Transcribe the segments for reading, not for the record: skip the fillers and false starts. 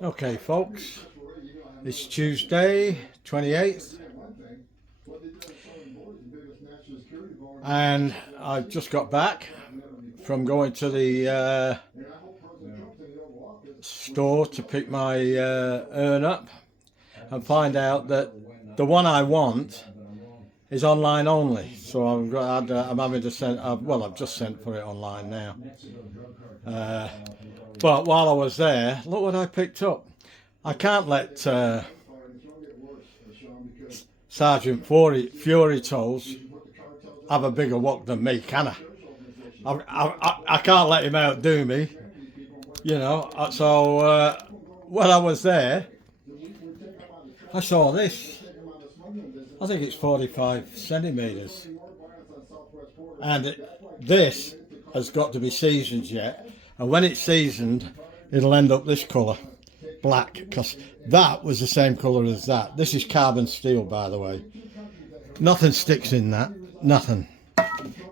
Okay, folks, it's Tuesday, 28th, and I've just got back from going to the store to pick my urn up and find out that the one I want is online only. So I'm having to send. Well, I've just sent for it online now. But while I was there, look what I picked up. I can't let Sergeant Fury Toes have a bigger wok than me, can I? I can't let him outdo me, you know. So when I was there, I saw this. I think it's 45 centimetres. And this has got to be seasoned yet. And when it's seasoned, it'll end up this colour, black, because that was the same colour as that. This is carbon steel, by the way. Nothing sticks in that, nothing.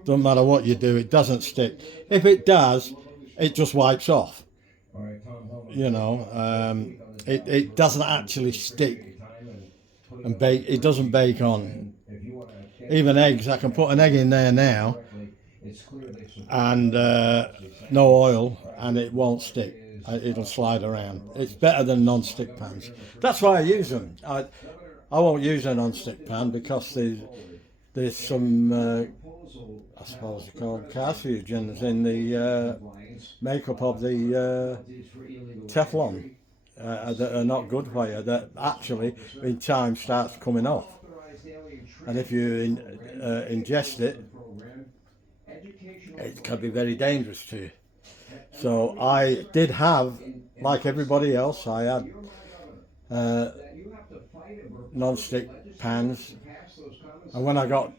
Doesn't matter what you do, it doesn't stick. If it does, it just wipes off. You know, it doesn't actually stick and bake. It doesn't bake on. Even eggs, I can put an egg in there now and no oil, and it won't stick. It'll slide around. It's better than non-stick pans. That's why I use them. I won't use a non-stick pan because there's some I suppose they're called carcinogens in the makeup of the Teflon that are not good for you, that actually in time starts coming off. And if you ingest it, it can be very dangerous to you. So I did have, like everybody else, I had non-stick pans, and when I got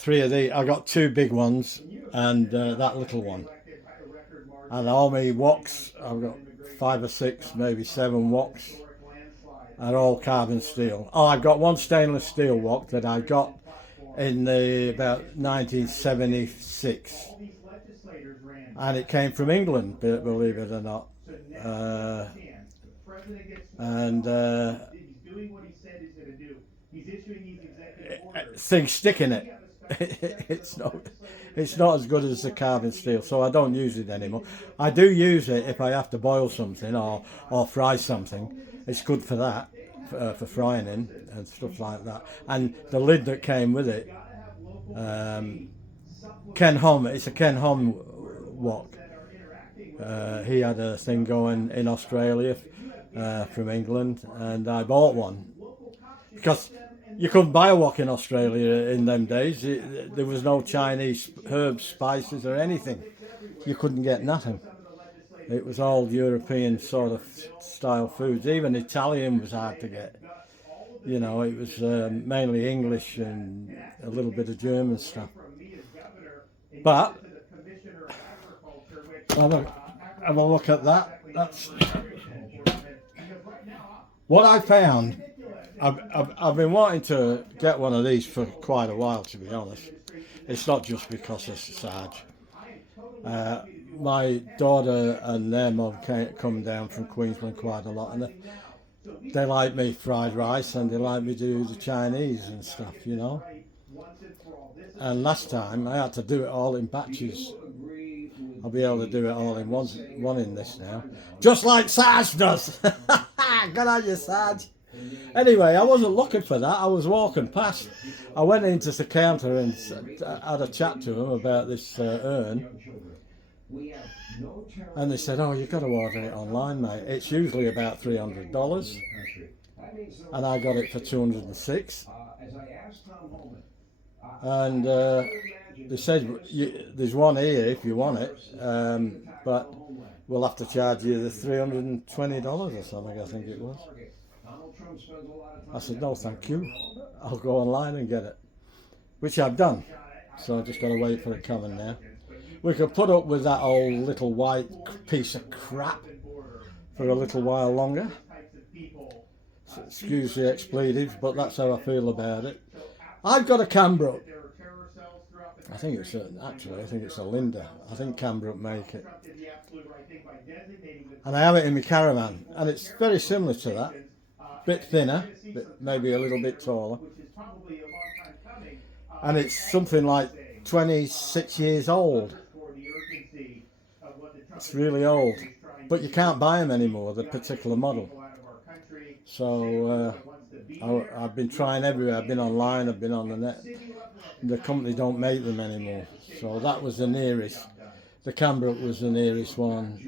three of these. I got two big ones and that little one. And all my woks, I've got 5 or 6, maybe 7 woks, are all carbon steel. Oh, I've got one stainless steel wok that I got in the about 1976, and it came from England, believe it or not. And things stick in it. it's not it's not as good as the carbon steel, so I don't use it anymore. I do use it if I have to boil something or fry something. It's good for that, for frying in and stuff like that. And the lid that came with it, Ken Hom, it's a Ken Hom wok. He had a thing going in Australia from England, and I bought one because you couldn't buy a wok in Australia in them days. There was no Chinese herbs, spices, or anything. You couldn't get nothing. It was all European sort of style foods. Even Italian was hard to get. You know, it was mainly English and a little bit of German stuff. But have a look at that. That's what I found. I've been wanting to get one of these for quite a while, to be honest. It's not just because of Sarge. My daughter and their mum come down from Queensland quite a lot, and they like me fried rice and they like me to do the Chinese and stuff, you know. And last time I had to do it all in batches. I'll be able to do it all in one in this now, just like Sarge does. Good on you, Sarge. Anyway, I wasn't looking for that. I was walking past. I went into the counter and had a chat to them about this urn. And they said, "Oh, you've got to order it online, mate. It's usually about $300." And I got it for 206. And they said, "There's one here if you want it, but we'll have to charge you the $320 or something, I think it was." I said, "No, thank you. I'll go online and get it," which I've done. So I just got to wait for it coming now. We could put up with that old little white piece of crap for a little while longer. So excuse the expletives, but that's how I feel about it. I've got a Cambrooke. I think it's I think it's a Linda. I think Cambrooke make it. and I have it in my caravan, and it's very similar to that. Bit thinner, maybe a little bit taller, and it's something like 26 years old. It's really old, but you can't buy them anymore, the particular model. So I've been trying everywhere. I've been online, I've been on the net. The company don't make them anymore. So that was the nearest. The Cambric was the nearest one.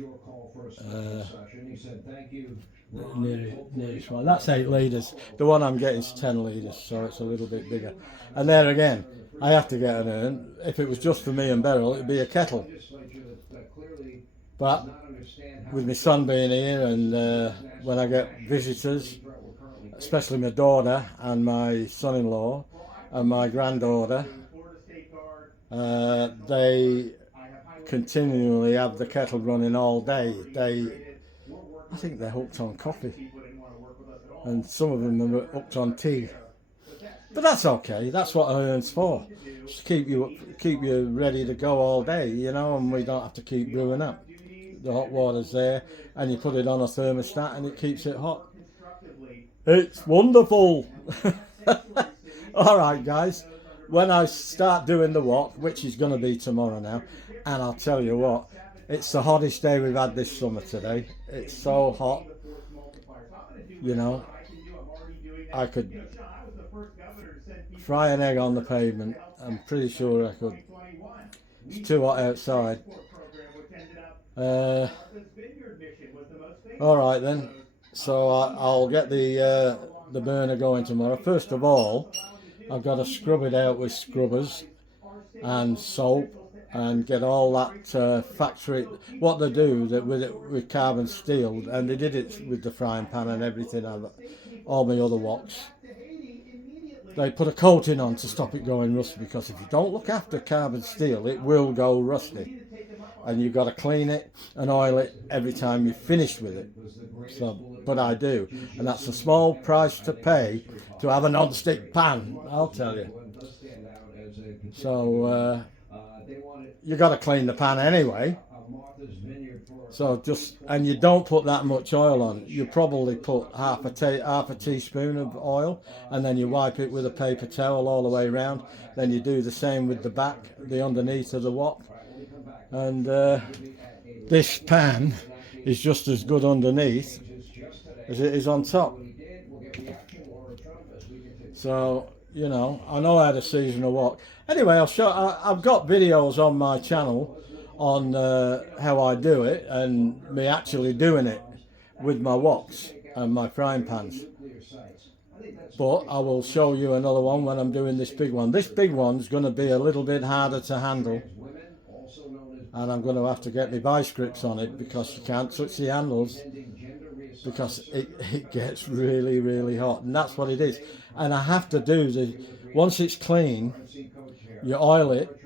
Nearest one. That's 8 litres. The one I'm getting is 10 litres, so it's a little bit bigger. And there again, I have to get an urn. If it was just for me and Beryl, it'd be a kettle. But with my son being here, and when I get visitors, especially my daughter and my son-in-law and my granddaughter, they continually have the kettle running all day. I think they're hooked on coffee, and some of them are hooked on tea. But that's okay. That's what an urn's for. Just keep you ready to go all day, you know, and we don't have to keep brewing up. The hot water's there, and you put it on a thermostat, and it keeps it hot. It's wonderful. All right, guys. When I start doing the wok, which is going to be tomorrow now, and I'll tell you what, it's the hottest day we've had this summer today. It's so hot, you know. I could fry an egg on the pavement. I'm pretty sure I could. It's too hot outside. All right then. So I'll get the burner going tomorrow. First of all, I've got to scrub it out with scrubbers and soap and get all that factory. What they do that with carbon steel, and they did it with the frying pan and everything. All my other woks, they put a coating on to stop it going rusty, because if you don't look after carbon steel, it will go rusty. And you've got to clean it and oil it every time you're finished with it. So, but I do, and that's a small price to pay to have a non-stick pan, I'll tell you. So you got to clean the pan anyway. So and you don't put that much oil on. You probably put half a teaspoon of oil, and then you wipe it with a paper towel all the way around. Then you do the same with the back, the underneath of the wok. And this pan is just as good underneath as it is on top. So, you know, I know how to season a wok. Anyway, I've got videos on my channel on how I do it, and me actually doing it with my woks and my frying pans. But I will show you another one when I'm doing this big one. This big one's going to be a little bit harder to handle, and I'm going to have to get my vice grips on it, because you can't touch the handles, because it gets really, really hot, and that's what it is. And I have to do once it's clean, you oil it,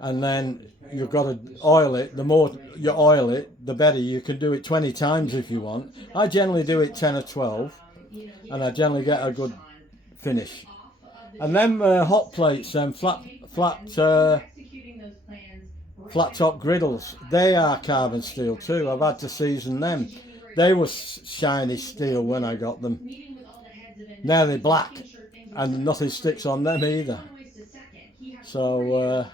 and then you've got to oil it. The more you oil it, the better. You can do it 20 times if you want. I generally do it 10 or 12, and I generally get a good finish. And then hot plates, flat top griddles, they are carbon steel too. I've had to season them. They were shiny steel when I got them. Now they're black, and nothing sticks on them either. So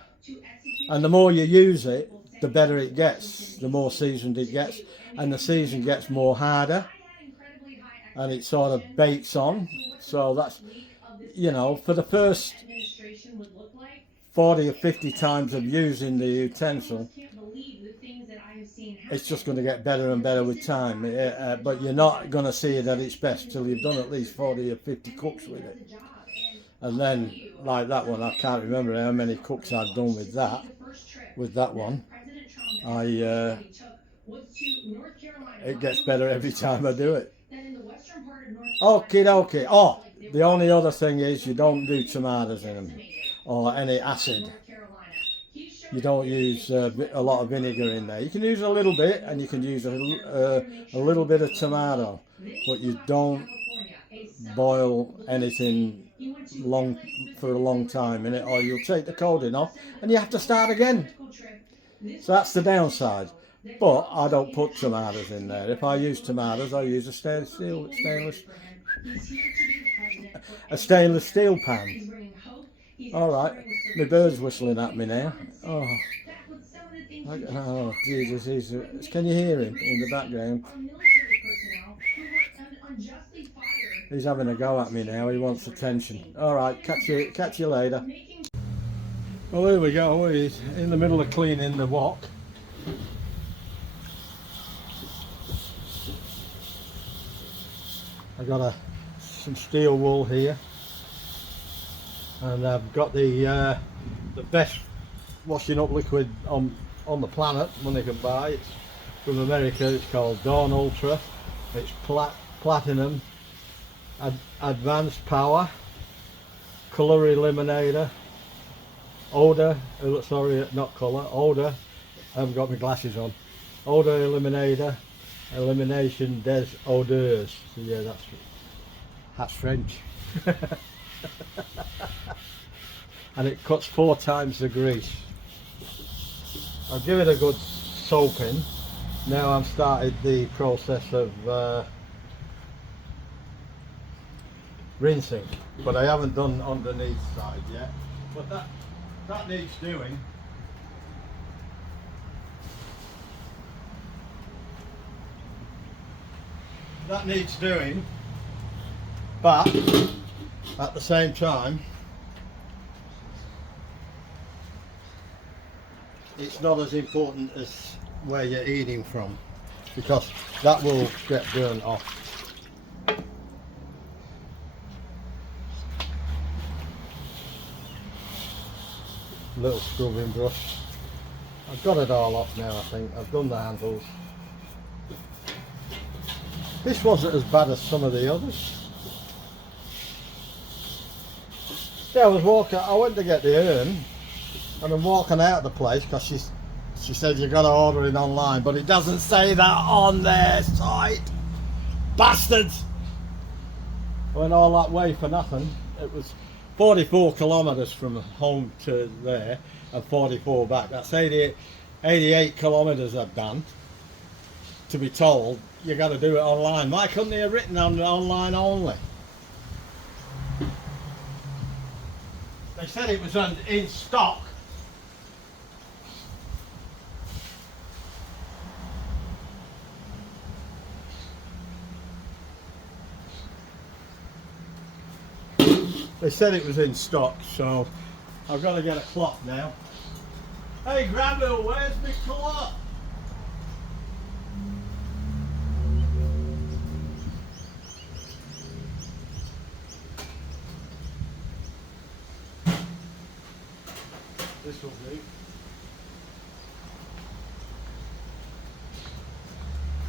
and the more you use it, the better it gets, the more seasoned it gets, and the season gets more harder, and it sort of bakes on. So that's, you know, for the first 40 or 50 times of using the utensil, it's just going to get better and better with time. But you're not going to see it at its best till you've done at least 40 or 50 cooks with it. And then, like that one, I can't remember how many cooks I've done with that one. It gets better every time I do it. Okie dokie. Oh, the only other thing is you don't do tomatoes in them, or any acid. You don't use a lot of vinegar in there. You can use a little bit, and you can use a little bit of tomato, but you don't boil anything for a long time in it, or you'll take the coating off and you have to start again. So that's the downside. But I don't put tomatoes in there. If I use tomatoes, I use a stainless steel pan. All right, my bird's whistling at me now. Oh, oh Jesus, can you hear him in the background? He's having a go at me now. He wants attention. All right, catch you later. Well, here we go. He's in the middle of cleaning the wok. I've got some steel wool here, and I've got the best washing up liquid on the planet money can buy. It's from America. It's called Dawn Ultra. It's platinum, advanced power, color eliminator, odor. Sorry, not color. Odor. I haven't got my glasses on. Odor eliminator. Elimination des odeurs. So yeah, that's French. And it cuts 4 times the grease. I'll give it a good soaping. Now I've started the process of rinsing, but I haven't done underneath side yet. But that needs doing. That needs doing, but at the same time it's not as important as where you're eating from, because that will get burnt off. Little scrubbing brush. I've got it all off now. I think I've done the handles. This wasn't as bad as some of the others. Yeah, I went to get the urn, and I'm walking out of the place because she said you've got to order it online, but it doesn't say that on their site. Bastards! I went all that way for nothing. It was 44 kilometres from home to there, and 44 back. That's 88 kilometres I've done. To be told you got to do it online. Why couldn't they have written on online only? They said it was in stock. They said it was in stock, so I've got to get a clock now. Hey Granville, where's my clock? This will do.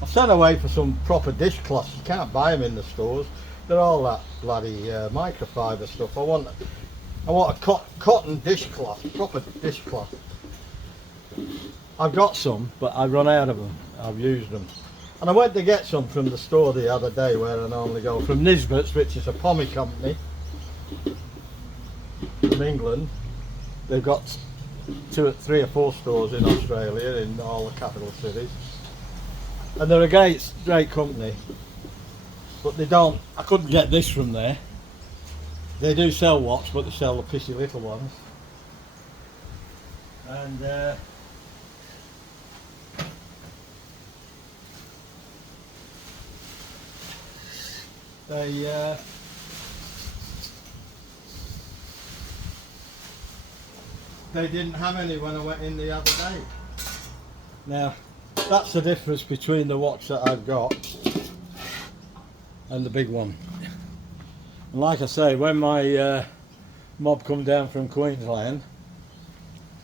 I've sent away for some proper dishcloths. You can't buy them in the stores. They're all that bloody microfiber stuff. I want a cotton dishcloth, proper dishcloth. I've got some, but I've run out of them. I've used them. And I went to get some from the store the other day where I normally go, from Nisbets, which is a pommy company from England. They've got 2 or 3 or 4 stores in Australia, in all the capital cities, and they're a great company, but they don't. I couldn't get this from there. They do sell watch, but they sell the pissy little ones, and they didn't have any when I went in the other day. Now, that's the difference between the watch that I've got and the big one. And like I say, when my mob come down from Queensland,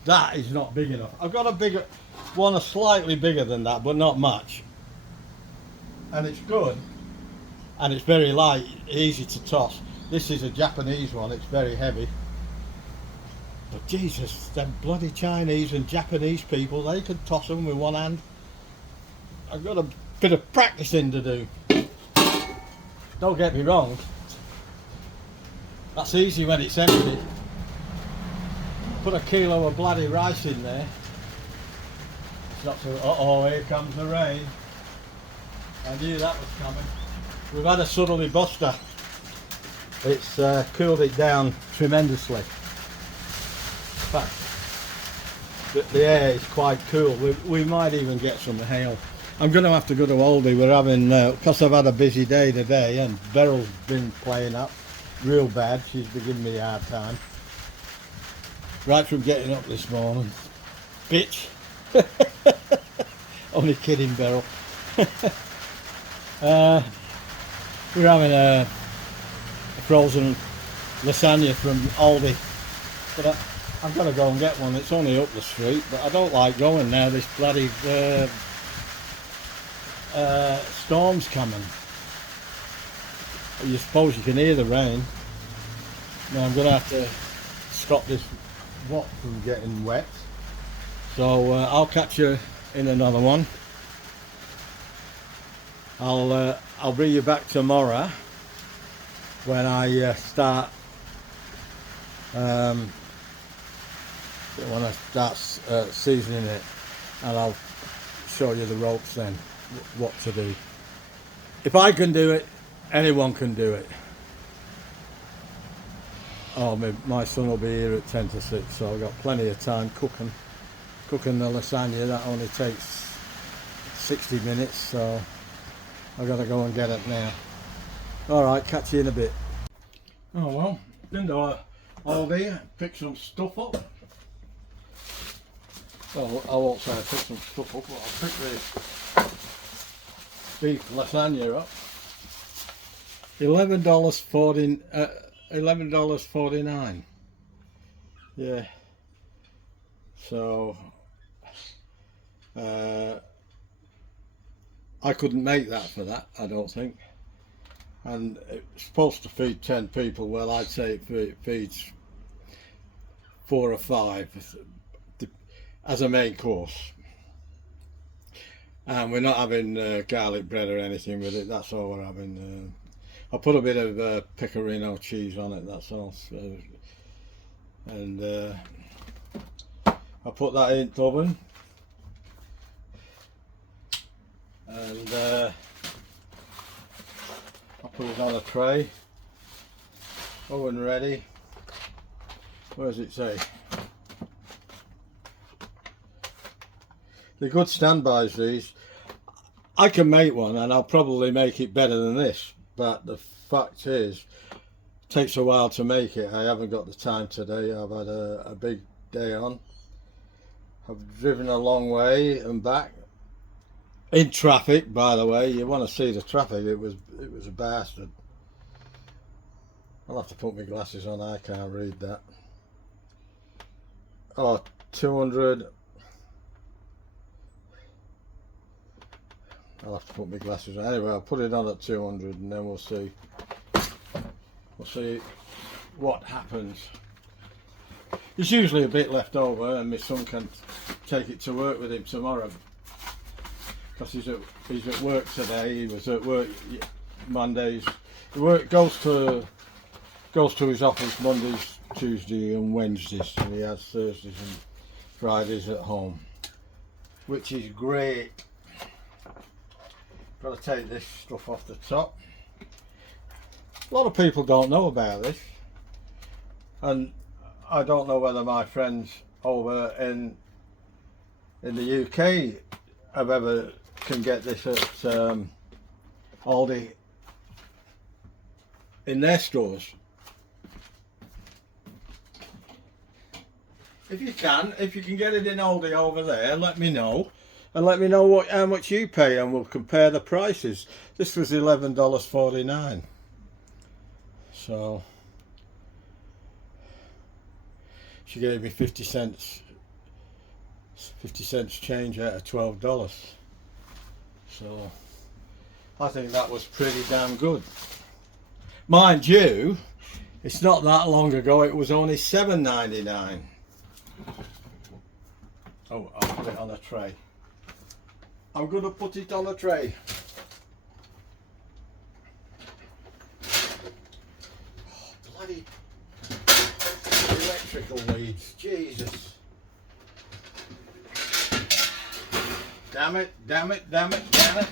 that is not big enough. I've got a bigger one, slightly bigger than that, but not much. And it's good, and it's very light, easy to toss. This is a Japanese one, it's very heavy. But Jesus, them bloody Chinese and Japanese people, they can toss them with one hand. I've got a bit of practicing to do. Don't get me wrong, that's easy when it's empty. Put a kilo of bloody rice in there, Uh-oh, here comes the rain. I knew that was coming. We've had a southerly buster. It's cooled it down tremendously. In fact, the air is quite cool. We might even get some hail. I'm going to have to go to Aldi. We're having, because I've had a busy day today, and Beryl's been playing up real bad. She's been giving me a hard time. Right from getting up this morning. Bitch. Only kidding, Beryl. We're having a frozen lasagna from Aldi. But I'm going to go and get one. It's only up the street, but I don't like going now. This bloody storm's coming. You suppose you can hear the rain. Now I'm going to have to stop this wok from getting wet. So I'll catch you in another one. I'll bring you back tomorrow when I start. When I start seasoning it, and I'll show you the ropes then, what to do. If I can do it, anyone can do it. Oh, my son will be here at 10 to 6, so I've got plenty of time cooking the lasagna. That only takes 60 minutes, so I've got to go and get it now. Alright, catch you in a bit. Oh well, been to Aldi, pick some stuff up. Well, I won't say I picked some stuff up, but I picked this beef lasagna up. $11.49. Yeah. So I couldn't make that for that, I don't think. And it's supposed to feed 10 people. Well, I'd say it feeds 4 or 5 as a main course. And we're not having garlic bread or anything with it. That's all we're having. I put a bit of pecorino cheese on it, that's all. So, and I put that in the oven. And I put it on a tray. Oven ready. Where does it say? They're good standbys, these. I can make one, and I'll probably make it better than this, but the fact is, it takes a while to make it. I haven't got the time today. I've had a big day on. I've driven a long way and back in traffic, by the way. You want to see the traffic. It was a bastard. I'll have to put my glasses on. I can't read that. Oh, 200. I'll have to put my glasses on. Anyway, I'll put it on at 200 and then we'll see. We'll see what happens. There's usually a bit left over, and my son can take it to work with him tomorrow. Because he's at work today. He was at work Mondays. Goes to his office Mondays, Tuesdays and Wednesdays, and he has Thursdays and Fridays at home, which is great. Got to take this stuff off the top. A lot of people don't know about this, and I don't know whether my friends over in the UK can get this at Aldi in their stores. If you can get it in Aldi over there, let me know. And let me know how much you pay, and we'll compare the prices. This was $11.49. So she gave me 50 cents change out of $12. So I think that was pretty damn good. Mind you, it's not that long ago, it was only $7.99. Oh, I'll put it on a tray. I'm going to put it on a tray. Oh, bloody electrical leads, Jesus. Damn it, damn it, damn it, damn it.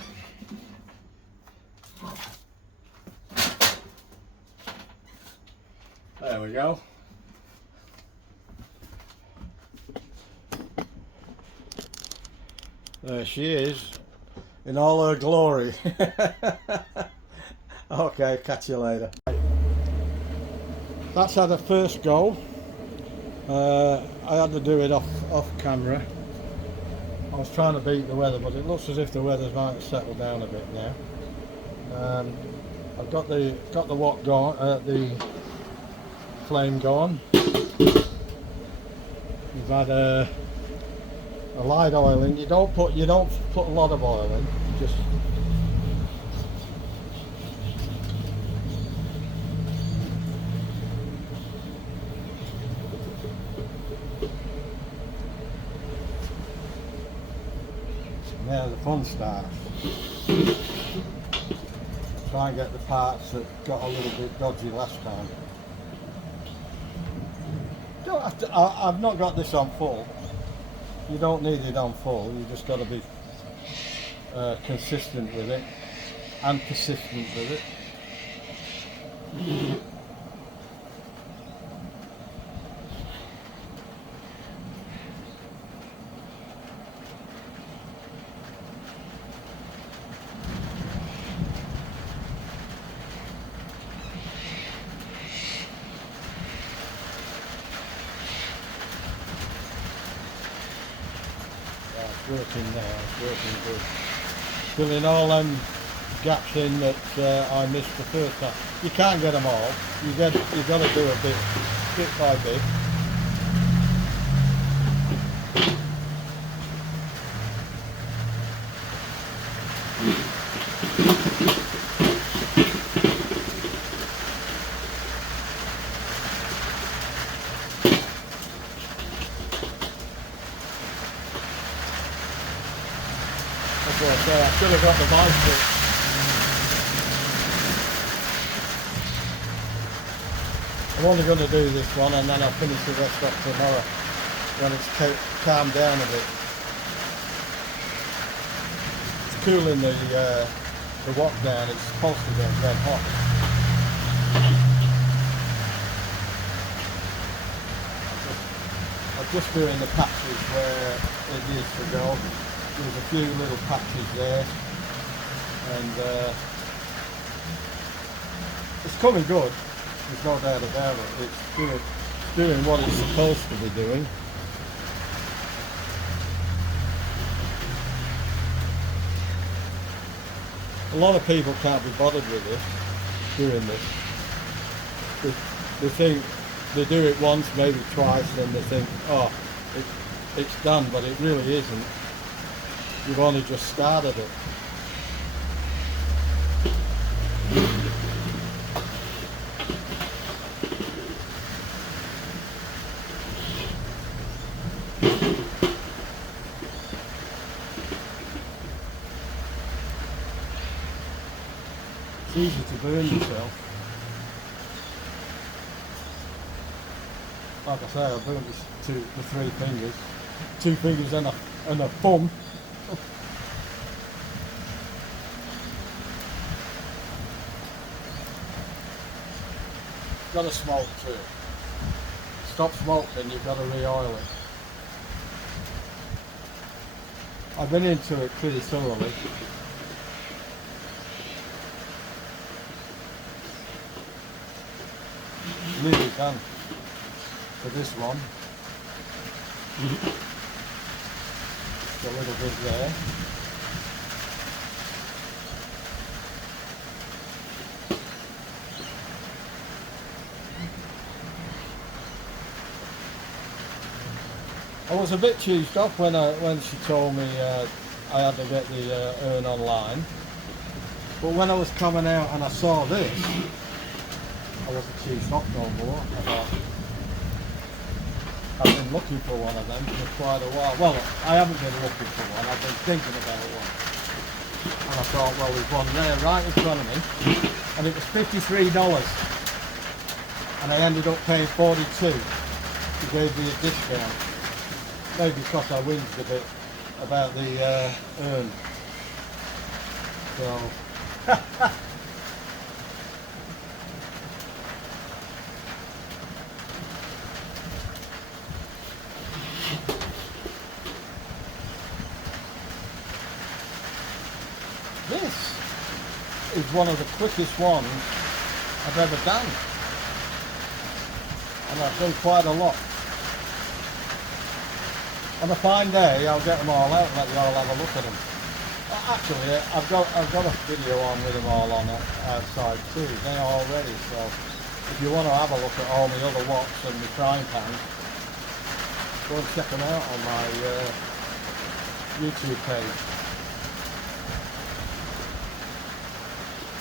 There we go. There she is in all her glory. Okay, catch you later. That's had a first go. I had to do it off camera. I was trying to beat the weather, but it looks as if the weather might have settled down a bit now. I've got the wok going, the flame going. We've had a light oil in. You don't put a lot of oil in. Just now the fun starts. Try and get the parts that got a little bit dodgy last time. Don't have to, I've not got this on full. You don't need it on full. You just got to be consistent with it and persistent with it. Working now, it's working good. Filling all them gaps in that I missed the first time. You can't get them all. You've got to do a bit by bit. I should have got the bicycle. I'm only going to do this one and then I'll finish the rest up tomorrow when it's calmed down a bit. It's cooling the wok down. It's supposed to get red hot. I'm just doing the patches where it needs to go. There's a few little patches there, and it's coming good. There's no doubt about it. It's doing what it's supposed to be doing. A lot of people can't be bothered with this, doing this. They think they do it once, maybe twice, then they think, oh, it's done, but it really isn't. You've only just started it. It's easy to burn yourself. Like I say, I burnt this to the 3 fingers. 2 fingers and a thumb. Got to smoke too. Stop smoking, you've got to re-oil it. I've been into it pretty thoroughly. Nearly done for this one. Just a little bit there. I was a bit cheesed off when she told me I had to get the urn online, but when I was coming out and I saw this, I wasn't cheesed off no more. I thought, I've been looking for one of them for quite a while. Well, I haven't been looking for one, I've been thinking about one. And I thought, well, there's one there right in front of me, and it was $53, and I ended up paying $42. He gave me a discount. Maybe because I whinged a bit about the urn. So this is one of the quickest ones I've ever done, and I've done quite a lot. On a fine day I'll get them all out and let you all have a look at them. Actually, I've got a video on with them all on outside too. They are all ready, so if you want to have a look at all my other woks and my frying pans, go and check them out on my YouTube page.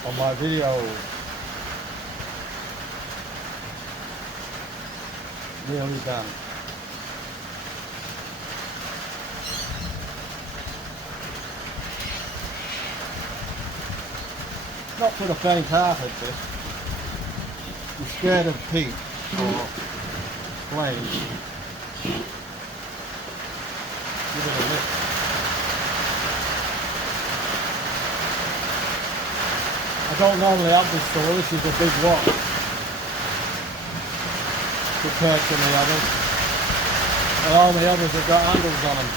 On my videos. Nearly done. Not for the faint-hearted, this. You're scared of heat or flames. Give it a lift. I don't normally have this, so this is a big wok compared to the others. And all the others have got handles on them.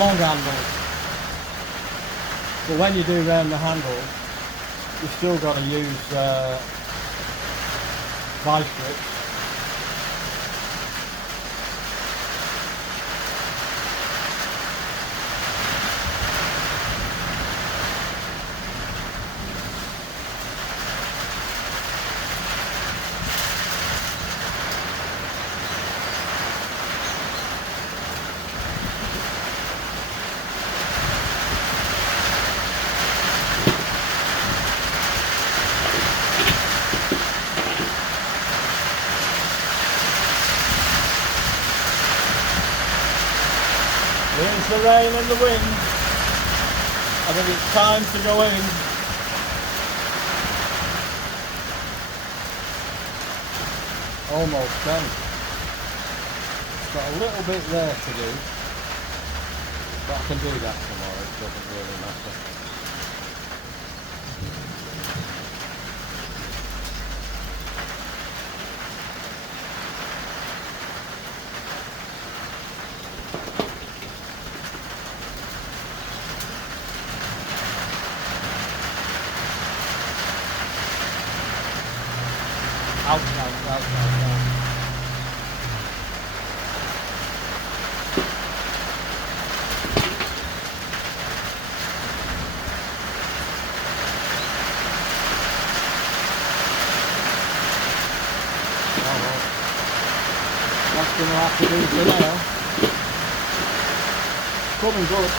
Long handles. But when you do round the handles, you've still got to use vice grips. Here's the rain and the wind. I think it's time to go in. Almost done. It's got a little bit there to do, but I can do that tomorrow, it doesn't really matter. Out. That's going to have to do for now. Coming good.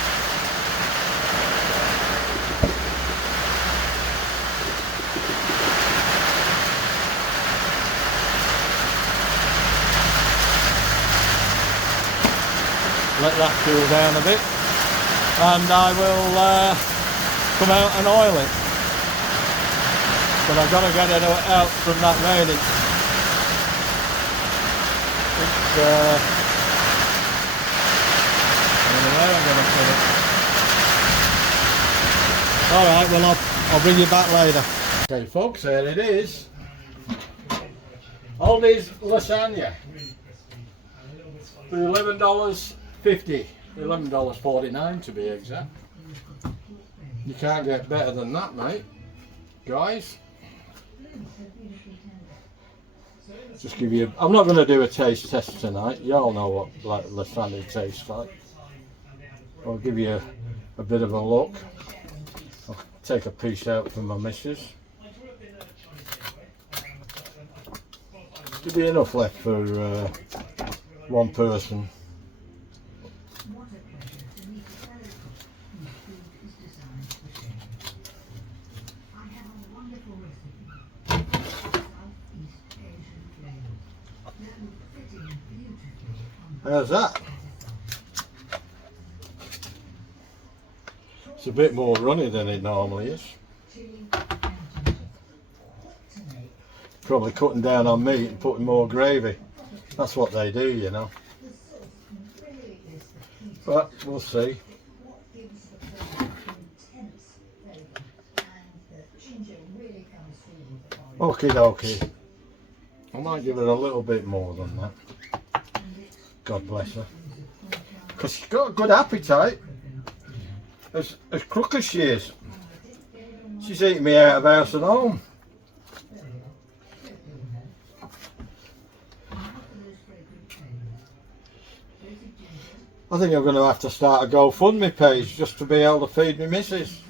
Let that cool down a bit, and I will come out and oil it. But I've got to get it out from that rain. It's I don't know where I'm going to put it. Alright, well I'll bring you back later. Okay folks, there it is. Aldi's lasagna for $11.50, $11.49 to be exact. You can't get better than that, mate, guys. Just give you, I'm not going to do a taste test tonight. You all know what lasagna tastes like. I'll give you a bit of a look. I'll take a piece out for my missus. Should be enough left for one person. How's that? It's a bit more runny than it normally is. Probably cutting down on meat and putting more gravy. That's what they do, you know. but we'll see. Okie dokie. I might give her a little bit more than that. God bless her. Because she's got a good appetite. As crook as she is. She's eating me out of house and home. I think I'm going to have to start a GoFundMe page just to be able to feed me missus.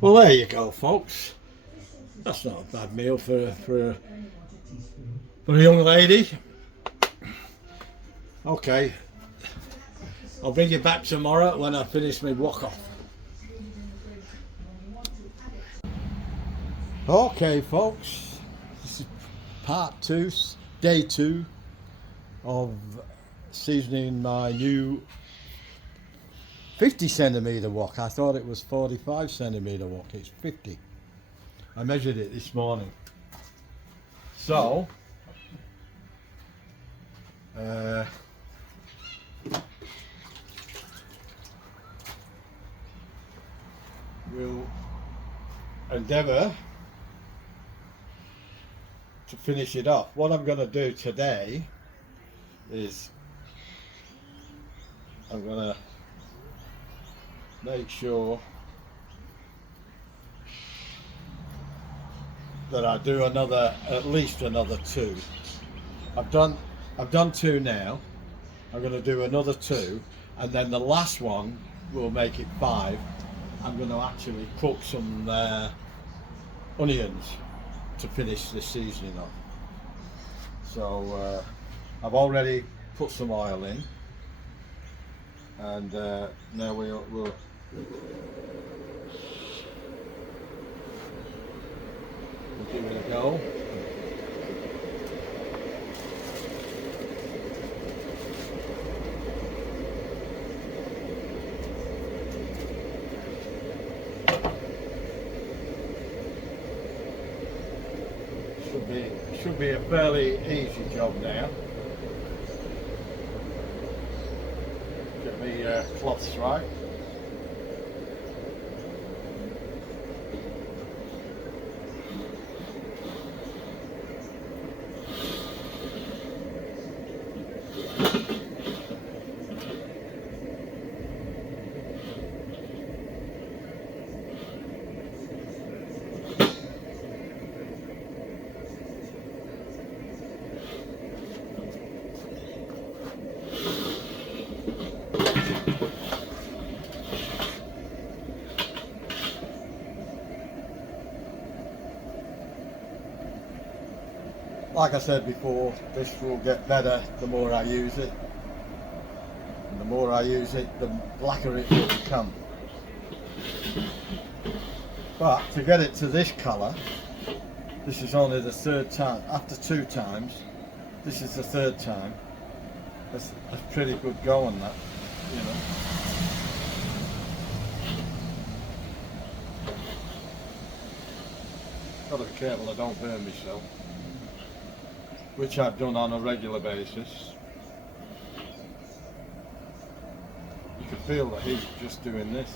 Well, there you go, folks. That's not a bad meal for a young lady. Okay, I'll bring you back tomorrow when I finish my walk off. Okay, folks, this is part 2, day 2 of seasoning my new 50 centimetre wok. I thought it was 45 centimetre wok. It's 50. I measured it this morning. So, we'll endeavour to finish it off. What I'm going to do today is I'm going to make sure that I do at least another 2. I've done 2 now. I'm going to do another 2, and then the last one will make it 5. I'm going to actually cook some onions to finish the seasoning off. So I've already put some oil in, and now we'll give it a go. Should be a fairly easy job now. Get the cloths right. Like I said before, this will get better the more I use it. And the more I use it, the blacker it will become. But to get it to this colour, this is only the 3rd time. After 2 times, this is the 3rd time. That's pretty good going, that, you know. Gotta be careful I don't burn myself, which I've done on a regular basis. You can feel the heat just doing this.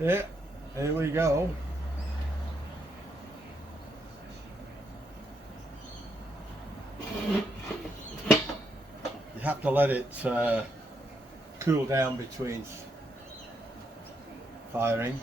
Yeah, here we go. You have to let it cool down between firing.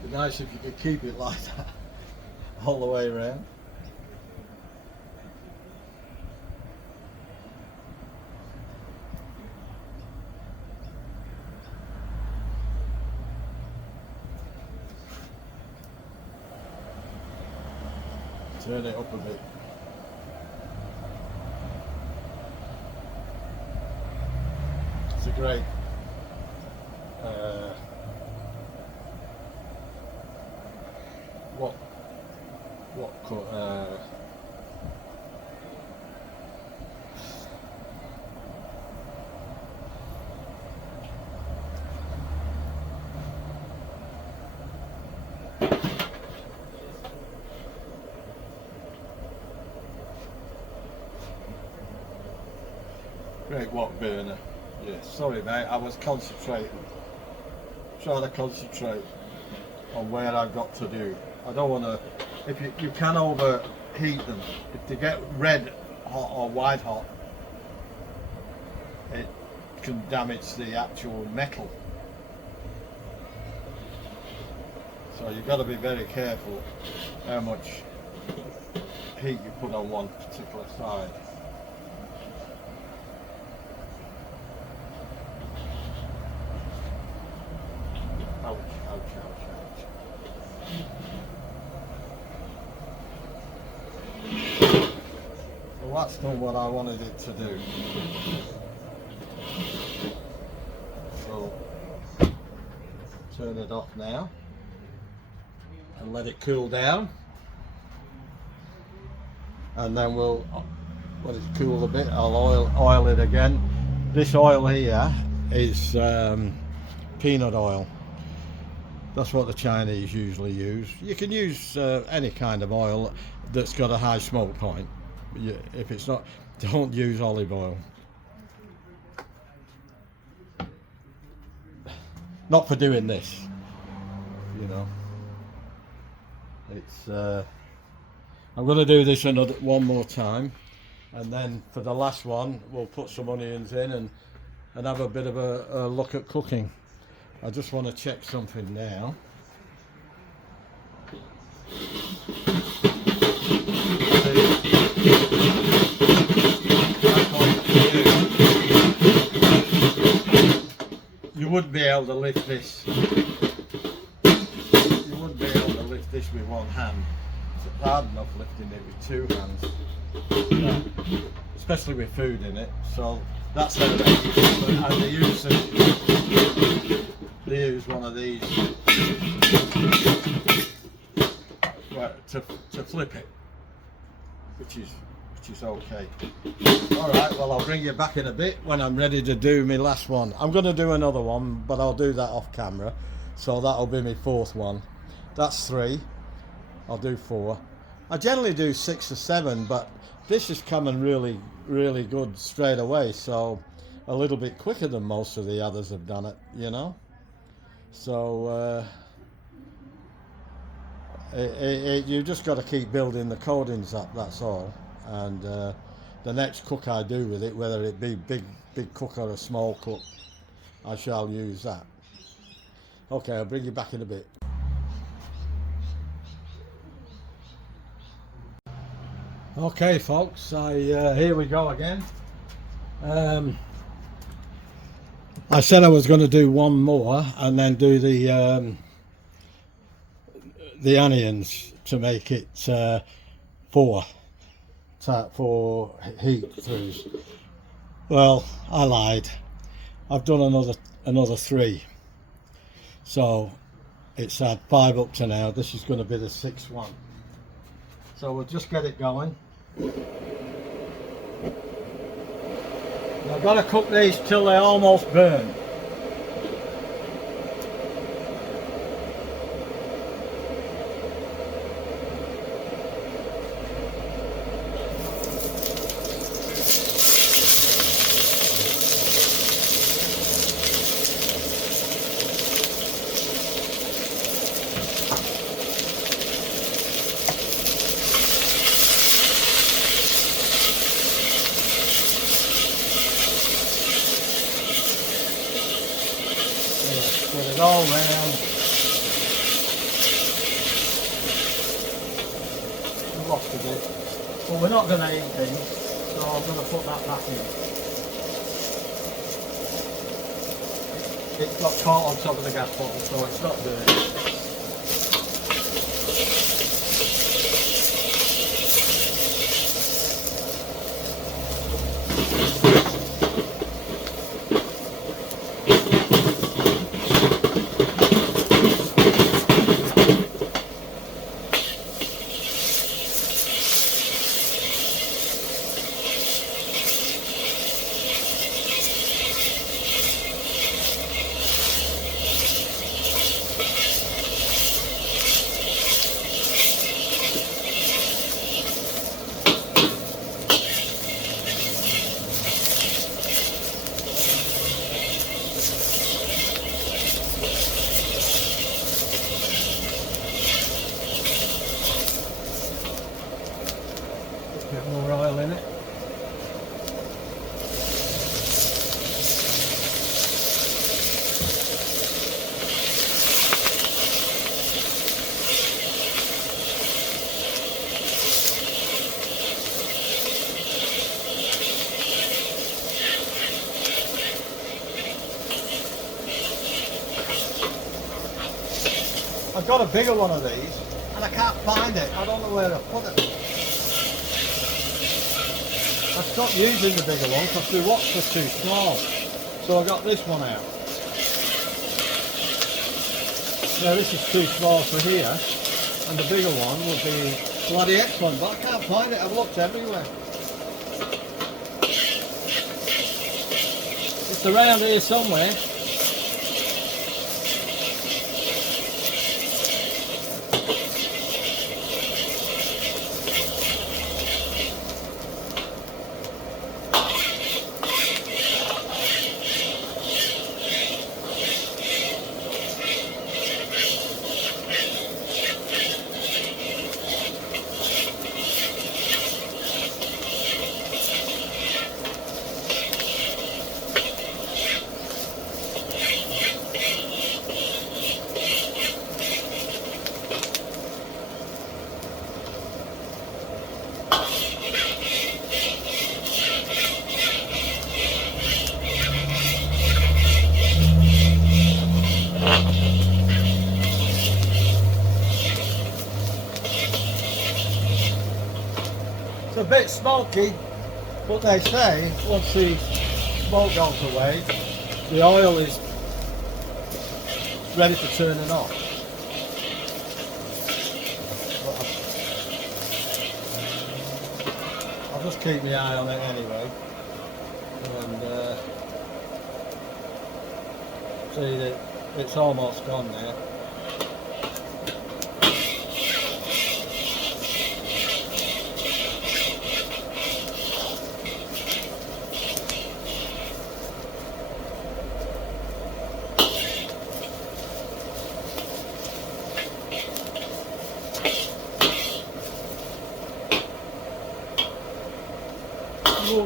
It'd be nice if you could keep it like that all the way around. Turn it up a bit. It's a great great wok burner. Yeah, sorry mate, I was concentrating. Trying to concentrate on where I've got to do. I don't want to, if you can overheat them. If they get red hot or white hot, it can damage the actual metal. So you've got to be very careful how much heat you put on one particular side. Ouch, ouch, ouch, ouch. So that's done what I wanted it to do. So turn it off now and let it cool down, and then we'll let it cool a bit. I'll oil it again. This oil here is peanut oil. That's what the Chinese usually use. You can use any kind of oil that's got a high smoke point. If it's not, don't use olive oil. Not for doing this, you know. It's. I'm going to do this one more time, and then for the last one, we'll put some onions in and have a bit of a look at cooking. I just want to check something now. You wouldn't be able to lift this. You wouldn't be able to lift this with one hand. It's hard enough lifting it with two hands, especially with food in it. So that's how they use one of these to flip it, which is okay. All right, well, I'll bring you back in a bit when I'm ready to do my last one. I'm going to do another one, but I'll do that off camera. So that'll be my fourth one. That's 3. I'll do 4. I generally do 6 or 7, but this is coming really, really good straight away. So a little bit quicker than most of the others have done it, you know. So you just got to keep building the codings up. That's all. And the next cook I do with it, whether it be big cook or a small cook, I shall use that. Okay, I'll bring you back in a bit. Okay, folks, here we go again. I said I was going to do one more and then do the onions to make it 4 heat throughs. Well, I lied. I've done another 3. So it's had 5 up to now. This is going to be the 6th one. So we'll just get it going. I've got to cook these till they almost burn. Get it all round. I've lost a bit. Well, we're not going to eat these, so I'm going to put that back in. It's got caught on top of the gas bottle, so it's not dirty. A bit more oil in it. I've got a bigger one of these and I can't find it. I don't know where I put it. I stopped using the bigger one because the watts were too small. So I got this one out. Now this is too small for here, and the bigger one would be bloody excellent, but I can't find it. I've looked everywhere. It's around here somewhere. It's a bit smoky, but they say once the smoke goes away, the oil is ready for turning off. I'll just keep my eye on it anyway, and see that it's almost gone there.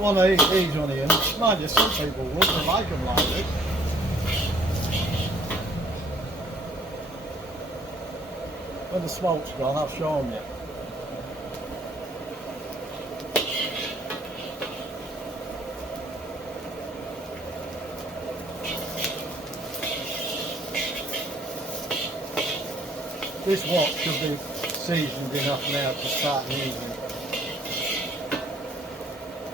one of these onions. Mind you, some people would, they like them like this. When the smoke's gone, I've shown you. This wok should be seasoned enough now to start using.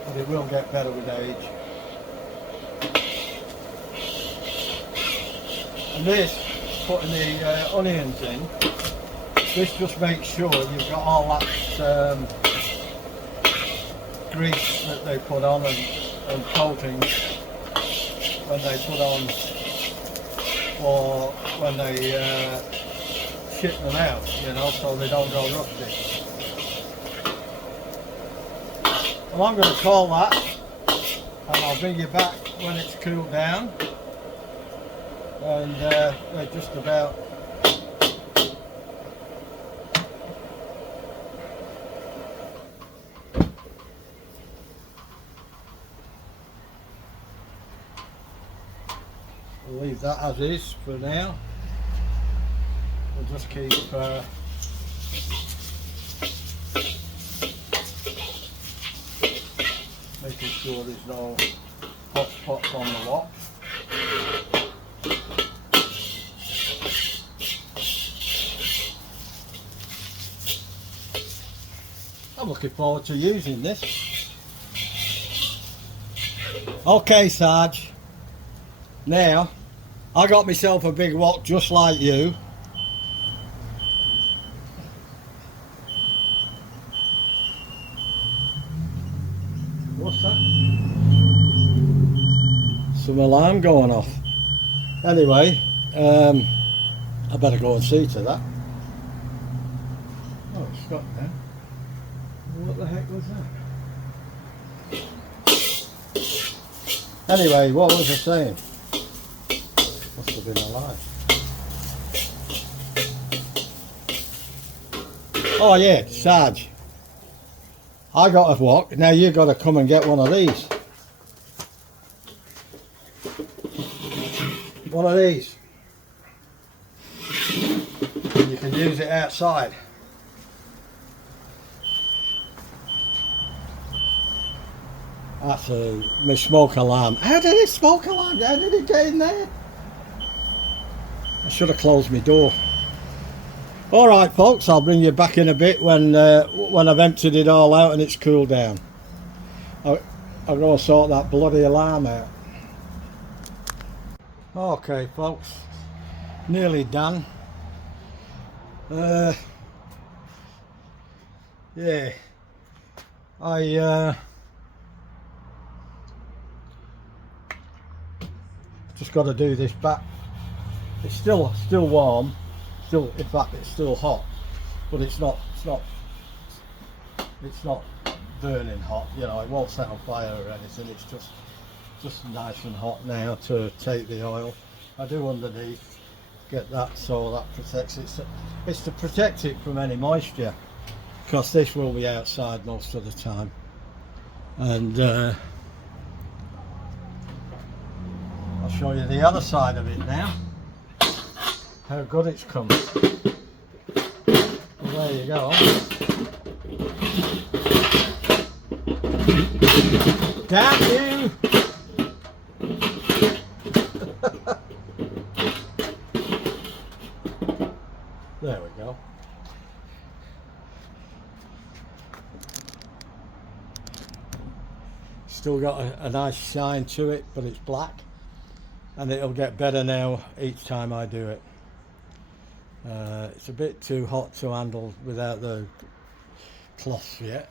But it will get better with age. And this, putting the onions in, this just makes sure you've got all that grease that they put on and coatings when they put on, or when they ship them out, you know, so they don't go rusty. Well, I'm going to call that, and I'll bring you back when it's cooled down. And they're just about we'll leave that as is for now. We'll just keep making sure there's no hot spots on the wok. I'm looking forward to using this. Okay, Sarge. Now, I got myself a big wok just like you. What's that? Some alarm going off. Anyway, I better go and see to that. Oh, it's stopped now. What the heck was that? Anyway, what was I saying? Must have been alive. Oh yeah, Sarge. I got a wok, now you got to come and get one of these. One of these. And you can use it outside. That's my smoke alarm. How did it smoke alarm? How did it get in there? I should have closed my door. Alright folks, I'll bring you back in a bit when I've emptied it all out and it's cooled down. I'll go sort that bloody alarm out. Okay folks, nearly done. Yeah, I just got to do this back. It's still warm. Still, in fact, it's still hot, but it's not burning hot. You know, it won't set on fire or anything. It's just nice and hot now to take the oil. I do underneath get that so that protects it. It's to protect it from any moisture, because this will be outside most of the time. And I'll show you the other side of it now. How good it's come. Well, there you go. Damn you! There we go. Still got a nice shine to it, but it's black. And it'll get better now each time I do it. It's a bit too hot to handle without the cloths yet.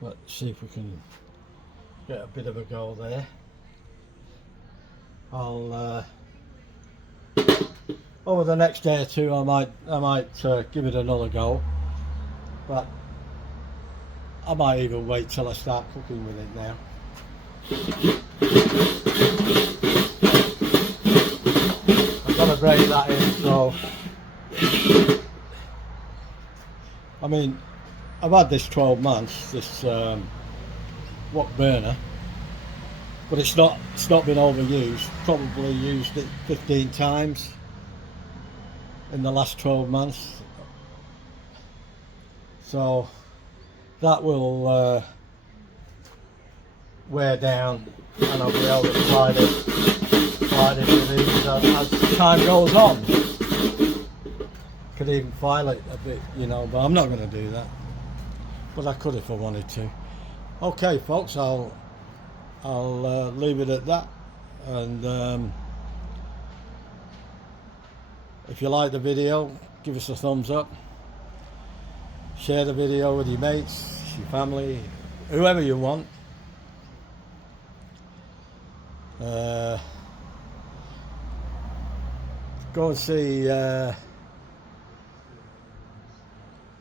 Let's see if we can get a bit of a go there. I'll over the next day or two I might give it another go, but I might even wait till I start cooking with it now. I've got to break that in, so I mean I've had this 12 months, this wok burner, but it's not been overused. Probably used it 15 times in the last 12 months. So that will wear down, and I'll be able to slide it with these as time goes on. Could even file it a bit, but I'm not going to do that. But I could if I wanted to. Okay, folks, I'll leave it at that. And if you like the video, give us a thumbs up. Share the video with your mates, your family, whoever you want. Go and see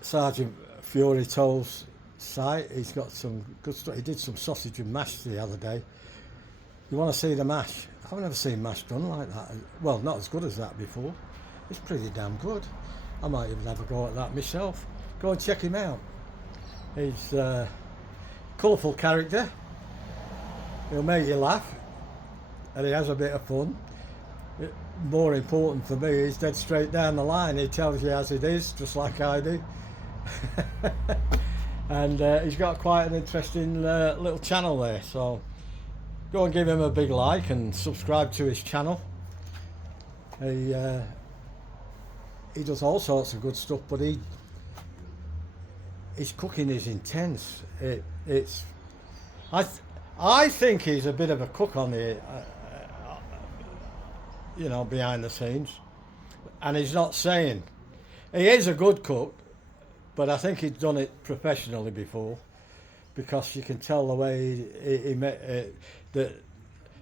Sergeant Fury Toll's site. He's got some good stuff. He did some sausage and mash the other day. You want to see the mash? I've never seen mash done like that. Well, not as good as that before. It's pretty damn good. I might even have a go at that myself. Go and check him out. He's a colourful character. He'll make you laugh, and he has a bit of fun. More important for me, he's dead straight down the line. He tells you as it is, just like I do. And he's got quite an interesting little channel there, so go and give him a big like and subscribe to his channel. He does all sorts of good stuff, but his cooking is intense. I think he's a bit of a cook on the behind the scenes, and he's not saying he is a good cook, but I think he's done it professionally before, because you can tell the way the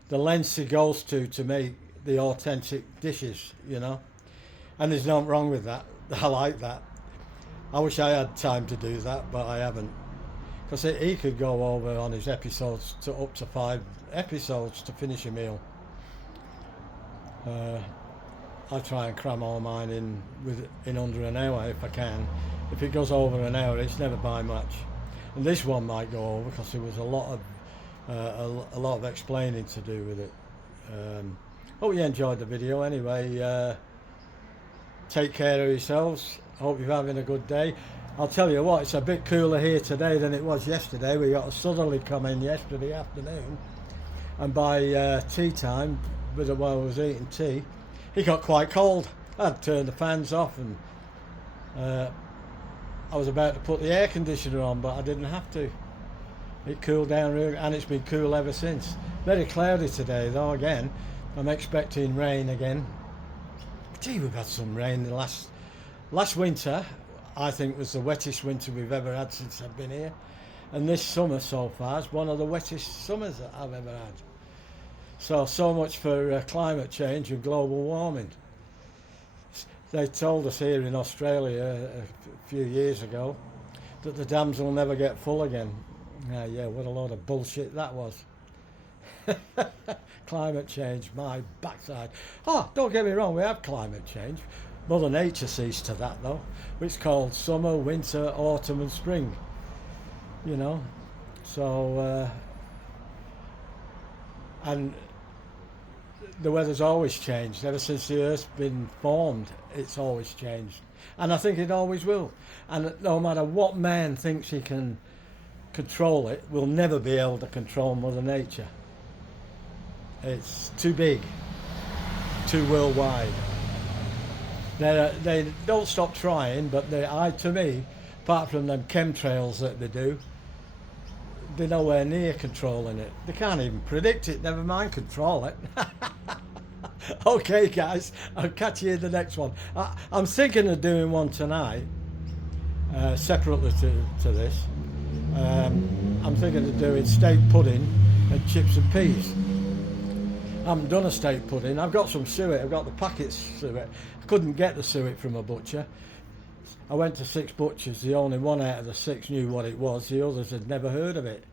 lengths he goes to make the authentic dishes, and there's nothing wrong with that. I like that. I wish I had time to do that, but I haven't, because he could go over on his episodes to up to 5 episodes to finish a meal. I try and cram all mine in under an hour if I can. If it goes over an hour, it's never by much. And this one might go over because there was a lot of explaining to do with it. Hope you enjoyed the video. Anyway, take care of yourselves. Hope you're having a good day. I'll tell you what, it's a bit cooler here today than it was yesterday. We got a southerly come in yesterday afternoon, and by tea time, while I was eating tea, it got quite cold. I'd turned the fans off, and I was about to put the air conditioner on, but I didn't have to. It cooled down really, and it's been cool ever since. Very cloudy today though again. I'm expecting rain again. Gee, we've had some rain the last winter. I think was the wettest winter we've ever had since I've been here. And this summer so far is one of the wettest summers that I've ever had. So much for climate change and global warming. They told us here in Australia a few years ago that the dams will never get full again. Yeah, what a load of bullshit that was. Climate change, my backside. Oh, don't get me wrong, we have climate change. Mother Nature sees to that though. It's called summer, winter, autumn and spring. So and the weather's always changed. Ever since the Earth's been formed, it's always changed. And I think it always will. And no matter what man thinks he can control it, will never be able to control Mother Nature. It's too big, too worldwide. They don't stop trying, but to me, apart from them chemtrails that they do, they're nowhere near controlling it. They can't even predict it, never mind control it. Okay guys, I'll catch you in the next one. I'm thinking of doing one tonight, separately to this. I'm thinking of doing steak pudding and chips and peas. I haven't done a steak pudding. I've got some suet, I've got the packets suet. I couldn't get the suet from a butcher. I went to 6 butchers, the only one out of the 6 knew what it was, the others had never heard of it.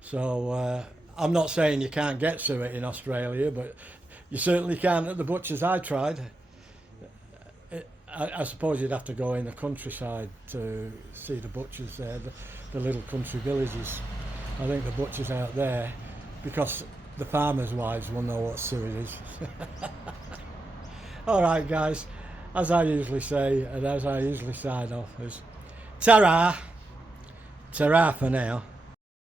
So I'm not saying you can't get suet in Australia, but you certainly can at the butchers I tried. I suppose you'd have to go in the countryside to see the butchers there, the little country villages. I think the butchers out there, because the farmers' wives will know what suet is. Alright guys, as I usually say, and as I usually sign off, is ta-ra! Ta-ra for now.